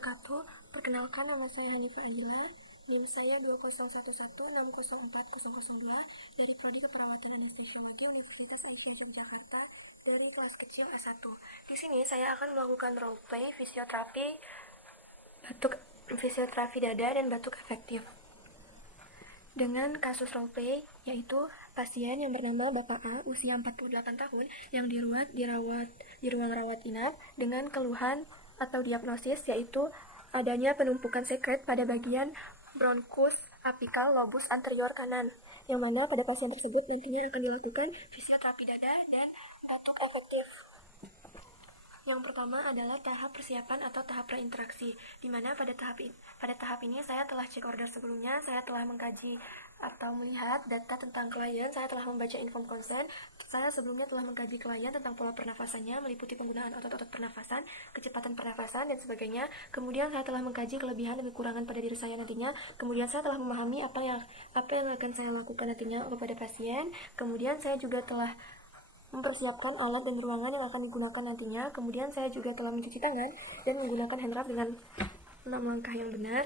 wabarakatuh. Perkenalkan, nama saya Hanifah Adila. NIM saya 201160404002 dari Prodi Keperawatan Anestesiologi Universitas Aisyah Yogyakarta dari kelas kecil A1. Di sini saya akan melakukan role play fisioterapi dada dan batuk efektif. Dengan kasus roleplay, yaitu pasien yang bernama Bapak A, usia 48 tahun, yang dirawat di ruang rawat inap dengan keluhan atau diagnosis yaitu adanya penumpukan sekret pada bagian bronkus apikal lobus anterior kanan, yang mana pada pasien tersebut nantinya akan dilakukan fisioterapi dada dan batuk efektif. Yang pertama adalah tahap persiapan atau tahap prainteraksi, di mana pada tahap ini saya telah cek order sebelumnya, saya telah mengkaji atau melihat data tentang klien, saya telah membaca inform konsen, saya sebelumnya telah mengkaji klien tentang pola pernafasannya, meliputi penggunaan otot-otot pernafasan, kecepatan pernafasan, dan sebagainya. Kemudian saya telah mengkaji kelebihan dan kekurangan pada diri saya nantinya. Kemudian saya telah memahami apa yang akan saya lakukan nantinya kepada pasien. Kemudian saya juga telah mempersiapkan alat dan ruangan yang akan digunakan nantinya. Kemudian saya juga telah mencuci tangan dan menggunakan hand rub dengan 6 langkah yang benar.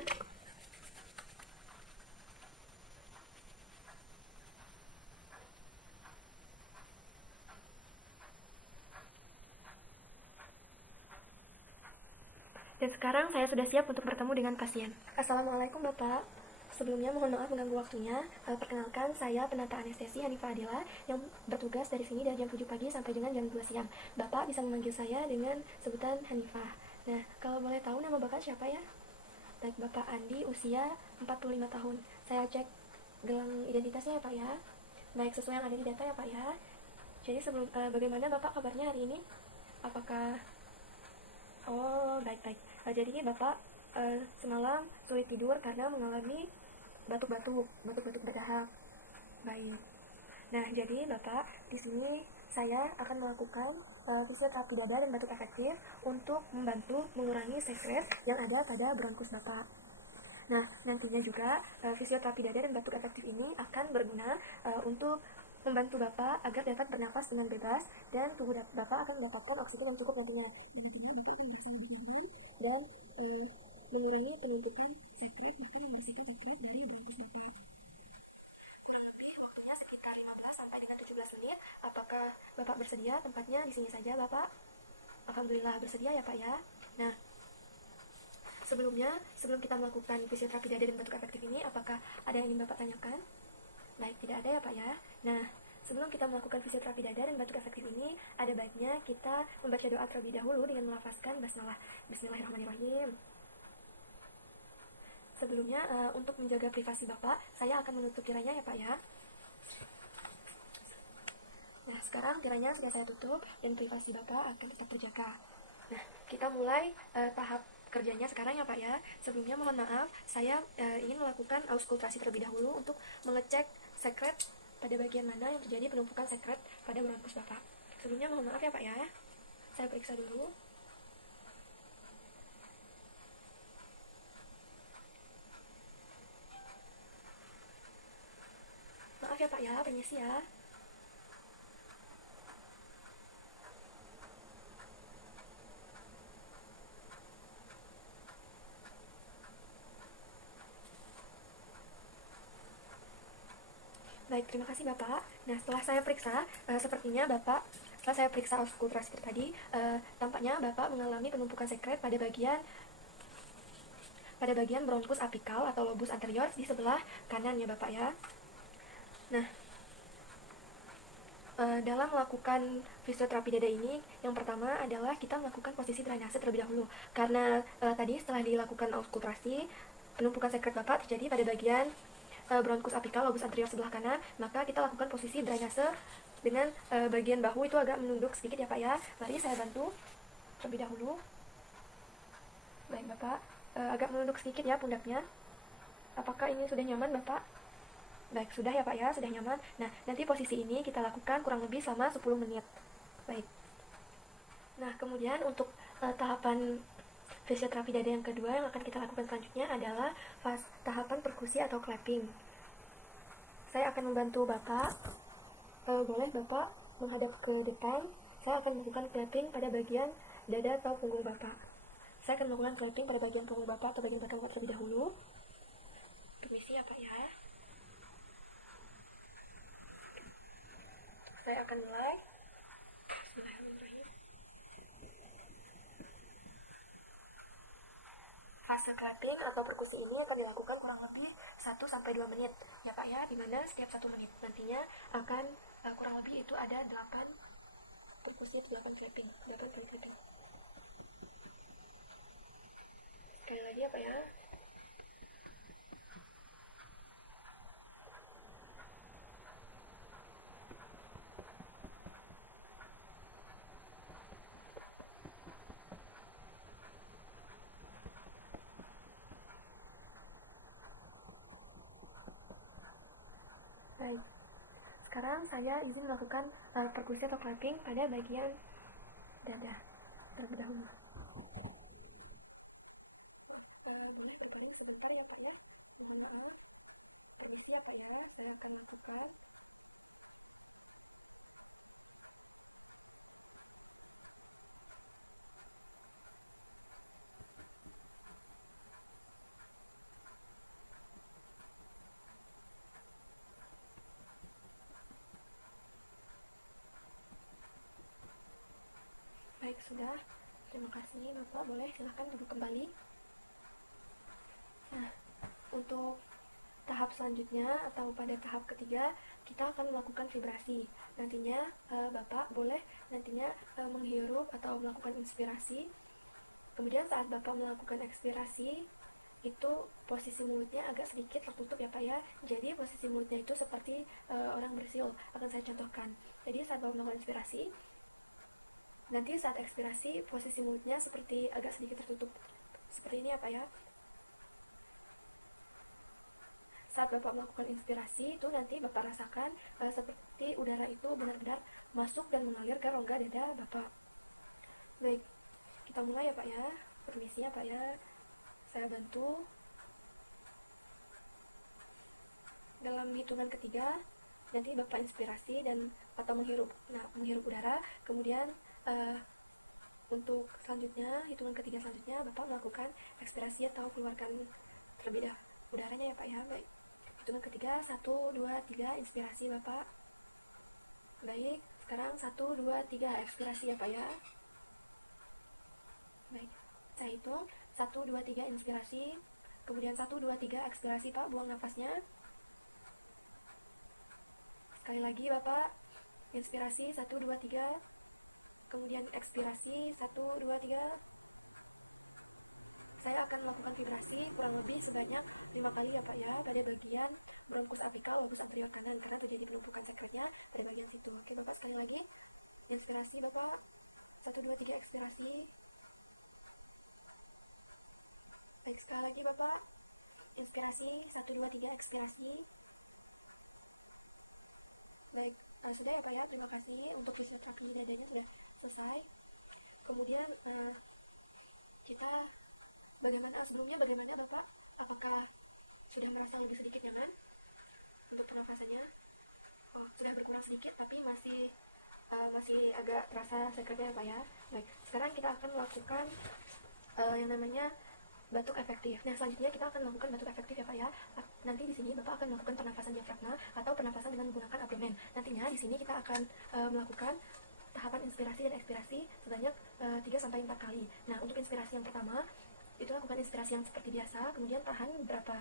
Dan sekarang saya sudah siap untuk bertemu dengan pasien. Assalamualaikum Bapak. Sebelumnya mohon maaf mengganggu waktunya. Perkenalkan, saya penata anestesi Hanifah Adila yang bertugas dari sini dari jam 7 pagi sampai dengan jam 2 siang. Bapak bisa memanggil saya dengan sebutan Hanifah. Nah, kalau boleh tahu nama Bapak siapa ya? Baik, Bapak Andi, usia 45 tahun. Saya cek gelang identitasnya ya Pak ya. Baik, sesuai yang ada di data ya Pak ya. Jadi bagaimana Bapak kabarnya hari ini? Apakah baik-baik. Jadi Bapak semalam sulit tidur karena mengalami batuk-batuk berdahak. Baik. Nah, jadi Bapak, di sini saya akan melakukan fisioterapi dada dan batuk efektif untuk membantu mengurangi sekret yang ada pada bronkus Bapak. Nah, nantinya juga fisioterapi dada dan batuk efektif ini akan berguna untuk membantu Bapak agar dapat bernafas dengan bebas dan tubuh Bapak akan mendapatkan oksigen yang cukup nantinya. Dan nantinya Bapak akan merasa lebih nyaman dan mengurangi penumpukan sekret, bahkan membersihkan sekret dari bronkus Bapak. Kurang lebih waktunya sekitar 15 sampai dengan 17 menit. Apakah Bapak bersedia? Tempatnya di sini saja, Bapak. Alhamdulillah bersedia ya, Pak ya. Nah, sebelum kita melakukan fisioterapi dada dan batuk efektif ini, apakah ada yang ingin Bapak tanyakan? Baik, tidak ada ya, Pak ya. Nah, sebelum kita melakukan fisioterapi dada dan batuk efektif ini, ada baiknya kita membaca doa terlebih dahulu dengan melafazkan basmalah. Bismillahirrahmanirrahim. Sebelumnya, untuk menjaga privasi Bapak, saya akan menutup tiranya ya Pak ya. Nah, sekarang tiranya sudah saya tutup dan privasi Bapak akan tetap terjaga. Nah, kita mulai tahap kerjanya sekarang ya Pak ya. Sebelumnya mohon maaf, saya ingin melakukan auskultasi terlebih dahulu untuk mengecek sekret pada bagian mana yang terjadi penumpukan sekret pada bronkus Bapak. Sebelumnya mohon maaf ya Pak ya. Saya periksa dulu. Maaf ya Pak ya, permisi ya. Baik, terima kasih Bapak. Nah, setelah saya periksa, sepertinya Bapak, setelah saya periksa auskultasi tadi, tampaknya Bapak mengalami penumpukan sekret pada bagian bronkus apikal atau lobus anterior di sebelah kanan ya Bapak ya. Nah, dalam melakukan fisioterapi dada ini, yang pertama adalah kita melakukan posisi drainase terlebih dahulu. Karena tadi setelah dilakukan auskultasi, penumpukan sekret Bapak terjadi pada bagian bronkus apikal lobus anterior sebelah kanan, maka kita lakukan posisi drainase dengan bagian bahu itu agak menunduk sedikit ya Pak ya. Mari saya bantu terlebih dahulu. Baik Bapak, agak menunduk sedikit ya pundaknya. Apakah ini sudah nyaman Bapak? Baik, sudah ya Pak ya, sudah nyaman. Nah, nanti posisi ini kita lakukan kurang lebih selama 10 menit. Baik. Nah, kemudian untuk tahapan fisioterapi dada yang kedua yang akan kita lakukan selanjutnya adalah tahapan perkusi atau clapping. Saya akan membantu Bapak. Boleh Bapak menghadap ke depan. Saya akan melakukan clapping pada bagian dada atau punggung Bapak. saya akan melakukan clapping pada bagian punggung Bapak atau bagian belakang Bapak terlebih dahulu. Permisi ya Pak ya. Saya akan mulai. Bismillahirrahmanirrahim. Fase clapping atau perkusi ini akan dilakukan kurang lebih 1-2 menit ya Pak ya, dimana setiap 1 menit nantinya akan kurang lebih itu ada 8 perkusi atau 8 clapping, 8 kali clapping. Sekali lagi ya Pak ya. Baik, sekarang saya izin melakukan perkusi atau clapping pada bagian dada terlebih dahulu. Boleh berbaring sebentar ya Pak ya, mohon maaf. Permisi ya Pak ya, saya akan lakukan. Baik, sudah. Terima kasih Bapak, boleh silahkan duduk kembali. Nah, untuk tahap selanjutnya atau pada tahap ketiga kita akan melakukan vibrasi. Nantinya Bapak boleh nantinya menghirup atau melakukan inspirasi. Kemudian saat Bapak melakukan ekspirasi itu posisi mulutnya agak sedikit tertutup ya Pak ya. Jadi posisi mulutnya itu seperti orang bersiul. Akan saya contohkan. Jadi saat Bapak melakukan inspirasi, nanti saat ekspirasi posisi mulutnya seperti agak sedikit tertutup. Seperti ini ya Pak ya. Saat Bapak melakukan inspirasi itu nanti Bapak rasakan seperti udara itu benar-benar masuk dan mengalir ke rongga dada Bapak. Baik, kita mulai ya Pak ya. Permisi ya Pak ya, saya bantu. Dalam hitungan ketiga nanti Bapak inspirasi dan atau menghirup udara. Kemudian untuk selanjutnya, hitungan ketiga selanjutnya Bapak melakukan ekspirasi atau keluarkan terlebih dahulu udaranya ya Pak ya. Baik, hitungan ketiga 1, 2, 3 inspirasi Bapak. Baik, sekarang 1, 2, 3 ekspirasi ya Pak ya. Baik, saya hitung 1, 2, 3 inspirasi, kemudian 1, 2, 3 ekspirasi Pak, buang nafasnya. Sekali lagi Bapak, inspirasi 1, 2, 3, kemudian ekspirasi 1, 2, 3. Saya akan melakukan vibrasi kurang lebih sebanyak 5 kali ya Pak ya, pada bagian bronkus apikal lobus anterior kanan, karena terjadi penumpukan sekretnya pada bagian situ. Oke Bapak, sekali lagi inspirasi Bapak 1, 2, 3 ekspirasi. Baik, sekali lagi Bapak inspirasi 1, 2, 3 ekspirasi. Baik, sudah ya Pak ya, terima kasih. Untuk fisioterapi dadanya sudah selesai. Kemudian kita sebelumnya bagaimana Bapak? Apakah sudah merasa lebih sedikit nyaman untuk pernafasannya? Oh, sudah berkurang sedikit tapi masih agak terasa sekretnya ya Pak ya. Baik, sekarang kita akan melakukan yang namanya batuk efektif. Nah, selanjutnya kita akan melakukan batuk efektif ya Pak ya. Nanti di sini Bapak akan melakukan pernafasan diafragma atau pernafasan dengan menggunakan abdomen. Nantinya di sini kita akan melakukan tahapan inspirasi dan ekspirasi sebanyak 3-4 kali. Nah, untuk inspirasi yang pertama itu lakukan inspirasi yang seperti biasa, kemudian tahan beberapa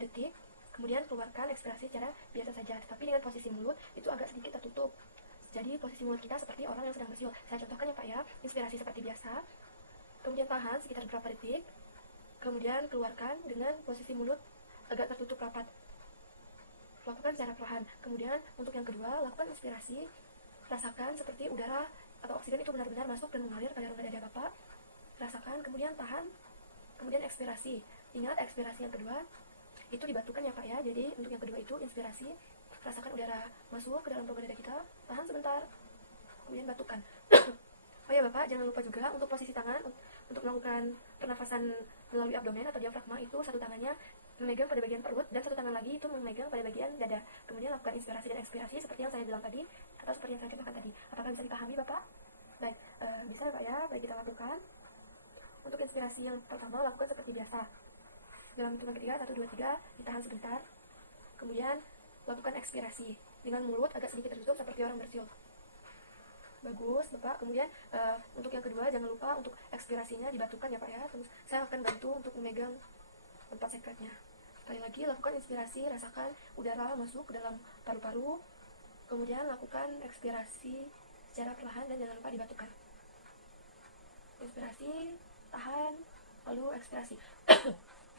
detik, kemudian keluarkan ekspirasi secara biasa saja, tapi dengan posisi mulut itu agak sedikit tertutup. Jadi posisi mulut kita seperti orang yang sedang bersiul. Saya contohkan ya Pak ya, inspirasi seperti biasa, kemudian tahan sekitar beberapa detik, kemudian keluarkan dengan posisi mulut agak tertutup rapat. Lakukan secara perlahan. Kemudian untuk yang kedua, lakukan inspirasi, rasakan seperti udara atau oksigen itu benar-benar masuk dan mengalir pada rongga dada Bapak. Rasakan, kemudian tahan, kemudian ekspirasi. Ingat, ekspirasi yang kedua itu dibatukan ya Pak ya. Jadi untuk yang kedua itu inspirasi, rasakan udara masuk ke dalam rongga dada kita, tahan sebentar, kemudian batukan. Oh ya Bapak, jangan lupa juga untuk posisi tangan untuk melakukan pernafasan melalui abdomen atau diafragma itu satu tangannya memegang pada bagian perut dan satu tangan lagi itu memegang pada bagian dada. Kemudian lakukan inspirasi dan ekspirasi seperti yang saya bilang tadi atau seperti yang saya contohkan tadi. Apakah bisa dipahami Bapak? Baik, bisa ya Pak ya, baik kita lakukan. Untuk inspirasi yang pertama, lakukan seperti biasa. Dalam hitungan ketiga, 1, 2, 3, ditahan sebentar. Kemudian, lakukan ekspirasi. Dengan mulut agak sedikit tertutup seperti orang bersiul. Bagus, Bapak. Kemudian, untuk yang kedua, jangan lupa untuk ekspirasinya dibatukan ya, Pak ya. Terus, saya akan bantu untuk memegang tempat sekretnya. Sekali lagi, lakukan inspirasi, rasakan udara masuk ke dalam paru-paru. Kemudian, lakukan ekspirasi secara perlahan dan jangan lupa dibatukan. Inspirasi, tahan, lalu ekspirasi.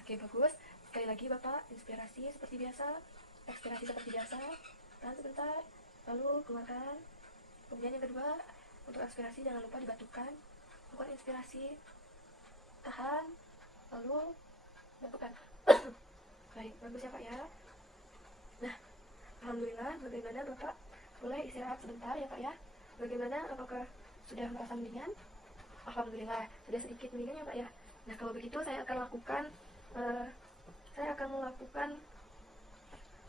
Oke, bagus. Sekali lagi Bapak, inspirasi seperti biasa, ekspirasi seperti biasa, tahan sebentar, lalu keluarkan. Kemudian yang kedua, untuk ekspirasi jangan lupa dibatukan. Lakukan inspirasi, tahan, lalu batukan. Baik, bagus ya Pak ya. Nah, alhamdulillah. Bagaimana Bapak? Boleh istirahat sebentar ya Pak ya. Bagaimana, apakah sudah merasa mendingan? Alhamdulillah, sudah sedikit mendingan ya Pak ya. Nah, kalau begitu saya akan melakukan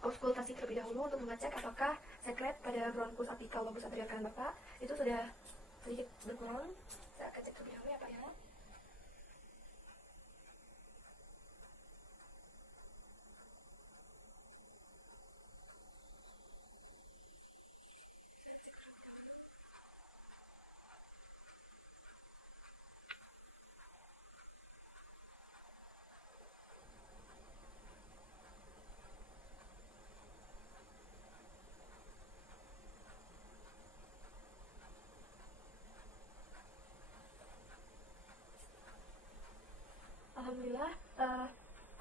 auskultasi terlebih dahulu untuk mengecek apakah sekret pada bronkus apikal lobus anterior kanan Bapak itu sudah sedikit berkurang. Saya akan cek terlebih dahulu ya Pak ya. Saya cek terlebih dahulu. Alhamdulillah,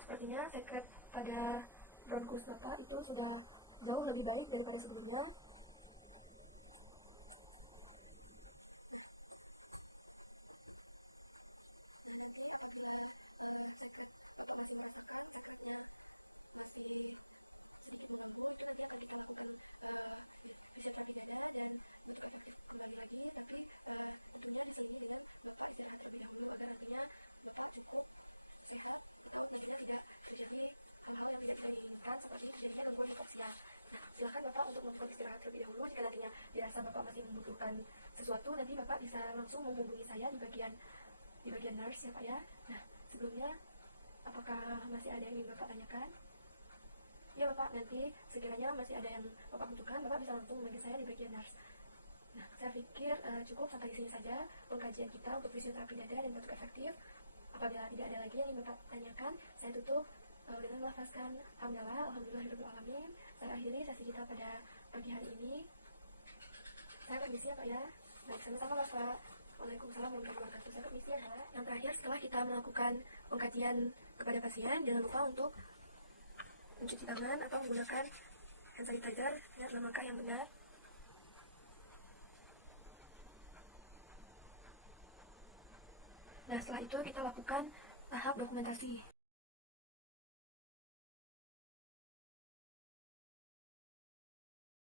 sepertinya sekret pada bronkus Bapak itu sudah jauh lebih baik daripada sebelumnya. Nah, nanti apabila sekret Bapak masih merasakan sekretnya masih sedikit mengganggu, itu nanti akan kita lakukan fisioterapi dada dan bentuk efektif kembali lagi, tapi tentunya diselingi dengan Bapak istirahat terlebih dahulu agar nantinya Bapak cukup sehat atau nantinya tidak terjadi hal-hal yang tidak diinginkan seperti terjadinya gangguan hipoksia. Nah, silakan Bapak untuk melakukan istirahat terlebih dahulu. Jika nantinya dirasa Bapak masih membutuhkan sesuatu, nanti Bapak bisa langsung menghubungi saya di bagian nurse ya Pak ya. Nah, sebelumnya apakah masih ada yang ingin Bapak tanyakan? Ya Bapak, nanti sekiranya masih ada yang Bapak butuhkan, Bapak bisa langsung memanggil saya di bagian nurse. Nah, saya pikir cukup sampai di sini saja pengkajian kita untuk fisioterapi dada dan batuk efektif. Apabila tidak ada lagi yang ingin Bapak tanyakan, saya tutup dengan melafazkan alhamdulillahirobbilalamin. Saya akhiri sesi kita pada pagi hari ini. Saya permisi ya Pak ya. Baik, sama-sama Bapak. Waalaikumsalam warahmatullahi wabarakatuh. Saya permisi ya Pak. Yang terakhir, setelah kita melakukan pengkajian kepada pasien, jangan lupa untuk mencuci tangan atau menggunakan hand sanitizer dengan langkah yang benar. Nah, setelah itu kita lakukan tahap dokumentasi.